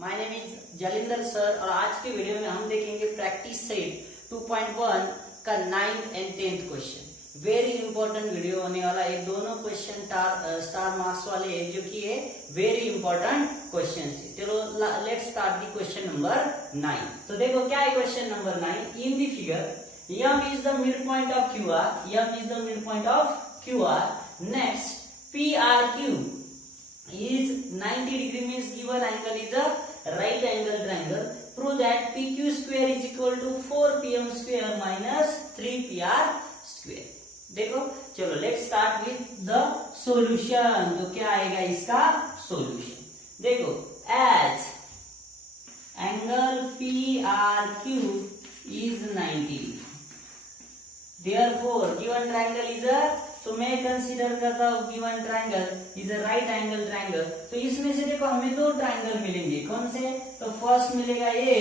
My name is Jalindar sir और आज के वीडियो में हम देखेंगे प्रैक्टिस सेट 2.1 का 9th and 10th question. Very important video होने वाला है। दोनों क्वेश्चन स्टार मार्क्स वाले हैं जो कि है वेरी इंपॉर्टेंट क्वेश्चन है। चलो let's start the question number 9। तो देखो क्या है question number 9। In the figure m is the midpoint of QR. m is the midpoint of QR. Next PRQ is 90 degree means given angle is a right angle triangle. Prove that PQ square is equal to 4PM square minus 3PR square. देखो चलो let's start with the solution. तो क्या आएगा इसका solution. देखो as angle PRQ is 90 therefore given triangle is a, तो मैं consider करता हूँ given triangle is a right angle triangle। तो इसमें से देखो हमें दो ट्रायंगल मिलेंगे। कौन से? तो फर्स्ट मिलेगा ये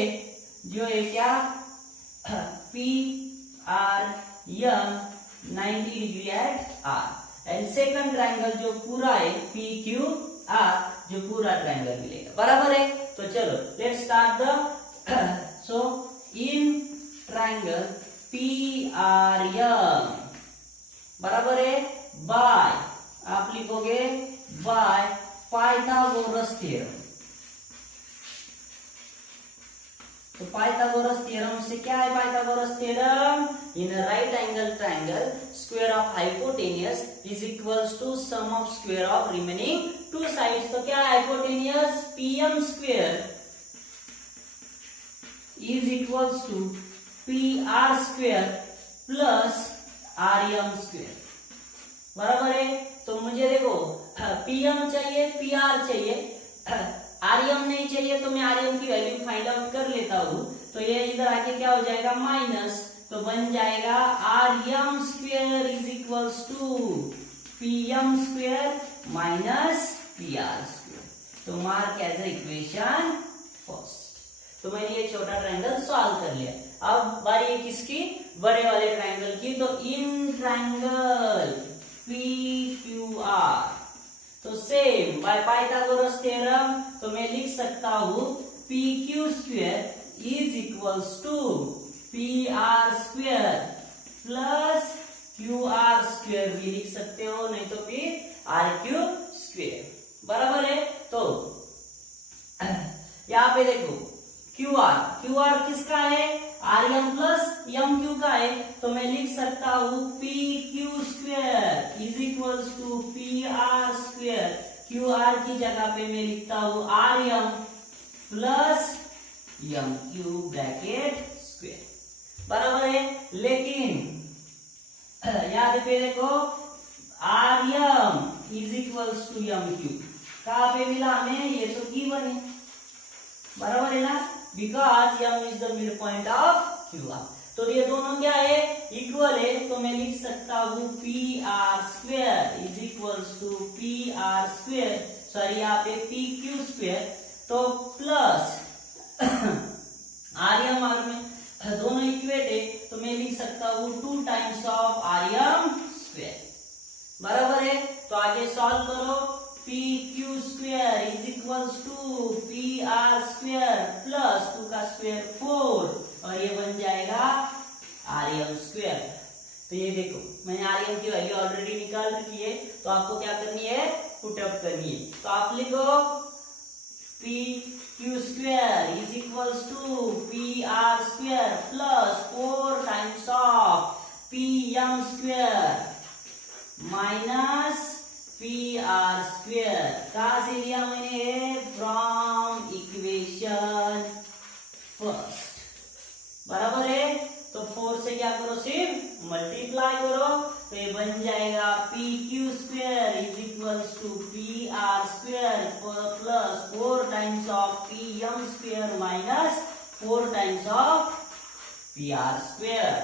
जो है क्या PRM 90 degree at R and second triangle जो पूरा है PQR जो पूरा ट्रायंगल मिलेगा। बराबर है। तो चलो let's start the so in triangle PRM बराबर है बाय, आप लिखोगे बाय पाइथागोरस थ्योरम। तो पाइथागोरस थ्योरम से क्या है? Pythagoras theorem in right angle triangle square of hypotenuse is equals to sum of square of remaining two sides. तो क्या है hypotenuse? PM square is equals to PR square plus RM square. बराबर है। तो मुझे देखो PM चाहिए, PR चाहिए, RM नहीं चाहिए। तो मैं RM की वैल्यू फाइंड आउट कर लेता हूं। तो ये इधर आके क्या हो जाएगा? माइनस। तो बन जाएगा RM square is equals to PM square minus PR square. तो mark as a equation first. तो मैंने ये छोटा ट्रायंगल सॉल्व कर लिया। अब बारी है किसकी? बड़े वाले ट्रायंगल की। तो इन ट्रायंगल PQR तो सेम बाय पाइथागोरस थ्योरम तो मैं लिख सकता हूं PQ square is equals to PR square plus QR square भी लिख सकते हो, नहीं तो फिर RQ स्क्वायर। बराबर है। तो यहां पे देखो QR किसका है? RM प्लस MQ का है। तो मैं लिख सकता हूं PQ square is equals to PR square. QR की जगह पे मैं लिखता हूं RM प्लस MQ ब्रैकेट स्क्वायर। बराबर है। लेकिन याद पे देखो RM is equals to MQ कहां पे मिला हमें? ये तो गिवन है। बराबर है ना? Because M is the mid point of QR। तो ये दोनों क्या है? इक्वल है। तो मैं लिख सकता हूं PR square is equals to PR square, sorry यहाँ पे PQ स्क्वायर तो प्लस RM में दोनों इक्वेट है। तो मैं लिख सकता हूं 2 टाइम्स ऑफ RM स्क्वायर। बराबर है। तो आगे सॉल्व करो। PQ square is equals to PR square plus 2 का स्क्वायर 4 और ये बन जाएगा RM स्क्वायर। तो ये देखो मैंने RM की वैल्यू ऑलरेडी निकाल रखी है। तो आपको क्या करनी है? पुट अप करनी है। तो आप लिखो PQ square is equals to PR square plus 4 times of PM square minus PR square. कहां से लिया मैंने? From equation first. बराबर है। तो 4 से क्या करो? सिर्फ मल्टीप्लाई करो। तो ये बन जाएगा PQ square is equals to PR square plus 4 times of PM square minus 4 times of PR square.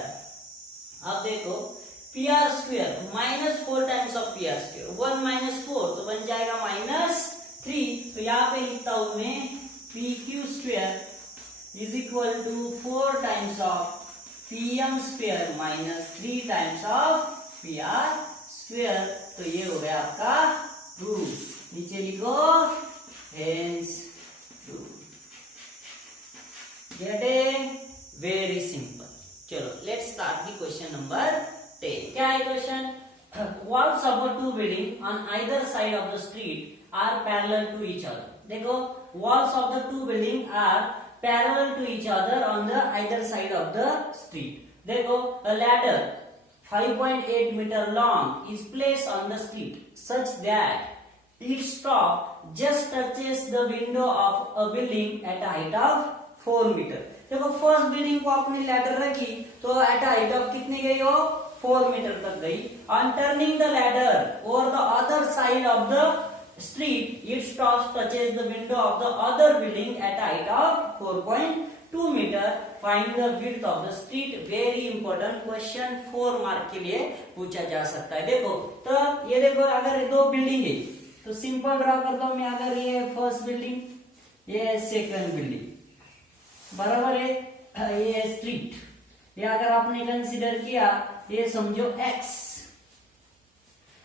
अब देखो PR square minus 4 times of PR square 1 minus 4 तो बन जाएगा -3। तो यहाँ पे लिखता हूं मैं PQ square is equal to 4 times of PM square minus 3 times of PR square. तो ये हो गया आपका प्रूफ। नीचे लिखो hence proof. Getting? Very simple. चलो let's start the question number 10। क्या है question? Walls of the two buildings on either side of the street are parallel to each other. देखो, walls of the two buildings are parallel to each other on the either side of the street. देखो, a ladder 5.8 meter long is placed on the street such that its top just touches the window of a building at a height of 4 meter. देखो, first building को आपने ladder रखी तो eight height of कितनी गई हो? 4 metre तक गई। On turning the ladder over the other side of the street its top touches the window of the other building at height of 4.2 metre. Find the width of the street. Very important question, 4 mark के लिए पूछा जा सकता है। देखो, तो ये देखो, अगर दो बिल्डिंग है तो सिंपल ड्रॉ करता हूं मैं। अगर ये फर्स्ट बिल्डिंग, ये सेकंड बिल्डिंग, बराबर है, ये स्ट्रीट, ये अगर आपने कंसीडर किया, ये समझो x,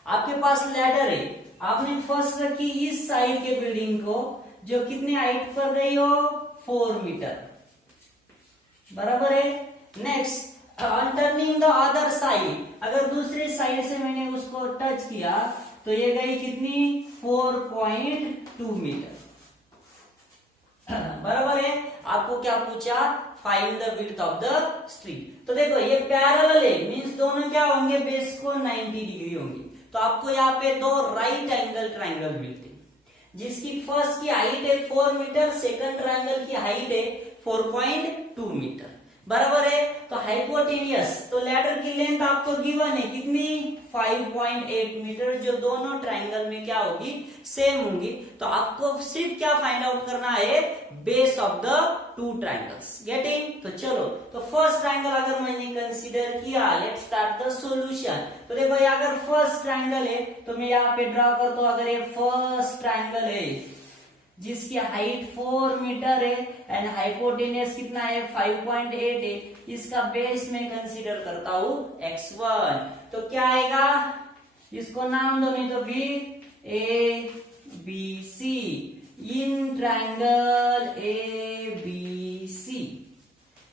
आपके पास लैडर है, आपने फर्स्ट रखी इस साइड के बिल्डिंग को जो कितने हाइट पर गई हो? 4 मीटर, बराबर है। Next, on turning the other side, अगर दूसरे साइड से मैंने उसको टच किया तो ये गई कितनी? 4.2 मीटर, बराबर है। आपको क्या पूछा? Find the width of the street. तो देखो, ये पैरेलल है, मींस दोनों क्या होंगे? बेस को 90 डिग्री होंगे। तो आपको यहाँ पे दो राइट एंगल ट्रायंगल मिलते हैं, जिसकी फर्स्ट की हाइट है 4 मीटर, सेकंड ट्रायंगल की हाइट है 4.2 मीटर, बराबर है। तो हाइपोटेनियस, तो लैडर की लेंथ आपको गिवन है कितनी? 5.8 मीटर, जो दोनों ट्रायंगल में क्या होगी? सेम होंगी। तो आपको सिर्फ क्या फाइंड आउट करना है? Base of the two triangles. Getting? तो चलो, तो फर्स्ट ट्रायंगल अगर मैंने कंसीडर किया, लेट्स स्टार्ट द सॉल्यूशन। तो देखो, ये अगर फर्स्ट ट्रायंगल है तो मैं यहाँ पे ड्रॉ करता हूं। अगर ये फर्स्ट ट्रायंगल है जिसकी हाइट 4 मीटर है एंड हाइपोटेनियस कितना है? 5.8 है, इसका बेस में कंसीडर करता हूं x1। तो क्या आएगा? इसको नाम दो, नहीं तो भी A B C, in triangle A B C,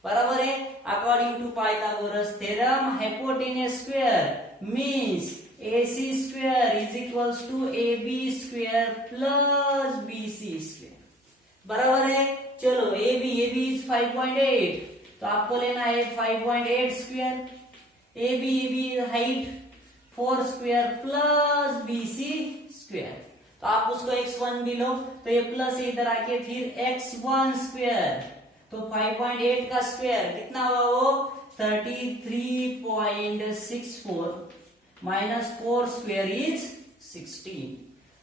बराबर है। According to Pythagoras theorem, hypotenuse square means AC square is equals to AB square plus BC square, बराबर है। चलो, AB is 5.8, तो आपको लेना है 5.8 square, AB height 4 square plus BC square. तो आप उसको x1 भी लो, तो ये प्लस इधर आके फिर x1 स्क्वायर, तो 5.8 का स्क्वायर कितना हुआ? वो 33.64 माइनस 4 स्क्वायर इज 16।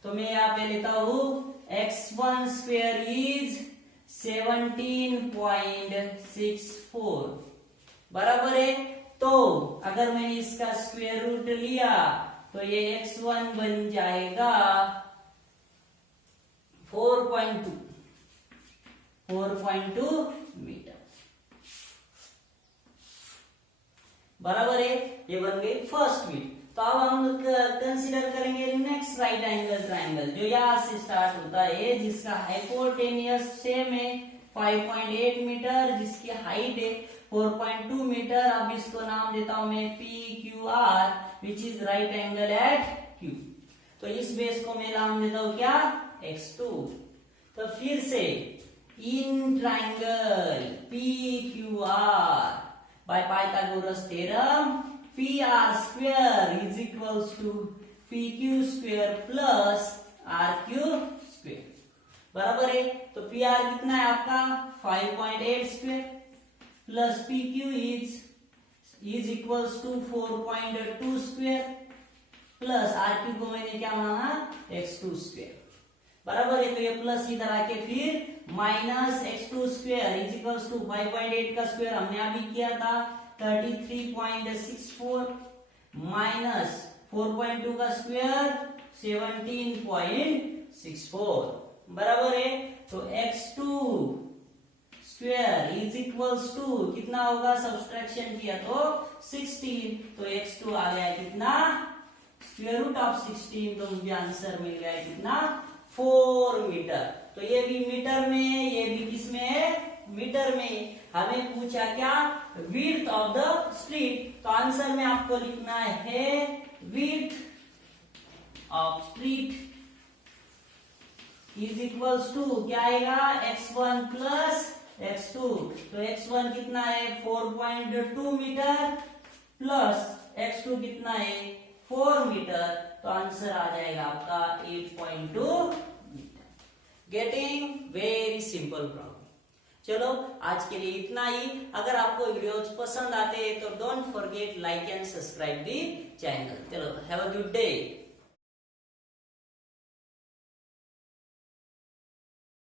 तो मैं यहाँ पे लेता हूं x1 स्क्वायर इज 17.64, बराबर है। तो अगर मैंने इसका स्क्वायर रूट लिया तो ये x1 बन जाएगा 4.2 मीटर, बराबर है। ये बन गई फर्स्ट बिट। तो अब हम कंसीडर करेंगे नेक्स्ट राइट एंगल ट्रायंगल, जो यहां से स्टार्ट होता है, जिसका हाइपोटेनियस सेम है 5.8 मीटर, जिसकी हाइट है 4.2 मीटर। अब इसको नाम देता हूं मैं PQR, which is right angle at Q। तो इस बेस को मैं नाम देता हूं क्या? x2। तो फिर से इन triangle PQR by Pythagoras theorem, PR square is equals to PQ square plus RQ square, बराबर है। तो PR कितना है आपका? 5.8 square plus PQ is equals to 4.2 square plus RQ को मैंने क्या माना? x2 स्क्वायर, बराबर है। तो ये प्लस इधर आके फिर minus x2 square is equals to 5.8 का स्क्वायर हमने अभी किया था 33.64 माइनस 4.2 का स्क्वायर 17.64, बराबर है। तो x2 square is equals to कितना होगा? सब्सट्रैक्शन किया तो 16, तो x2 आ गया कितना? Square root of 16। तो मुझे आंसर मिल गया कितना? 4 मीटर। तो ये भी मीटर में, ये भी किसमें है? मीटर में। हमें पूछा क्या, विड्थ ऑफ द स्ट्रीट, तो आंसर में आपको लिखना है width of street is equals to क्या आएगा, x1 प्लस x2। तो x1 कितना है 4.2 मीटर प्लस x2 कितना है 4 मीटर, तो आंसर आ जाएगा आपका 8.2 metre. Getting very simple problem. चलो आज के लिए इतना ही। अगर आपको वीडियोज पसंद आते हैं तो don't forget like and subscribe the channel. चलो हैव अ गुड डे।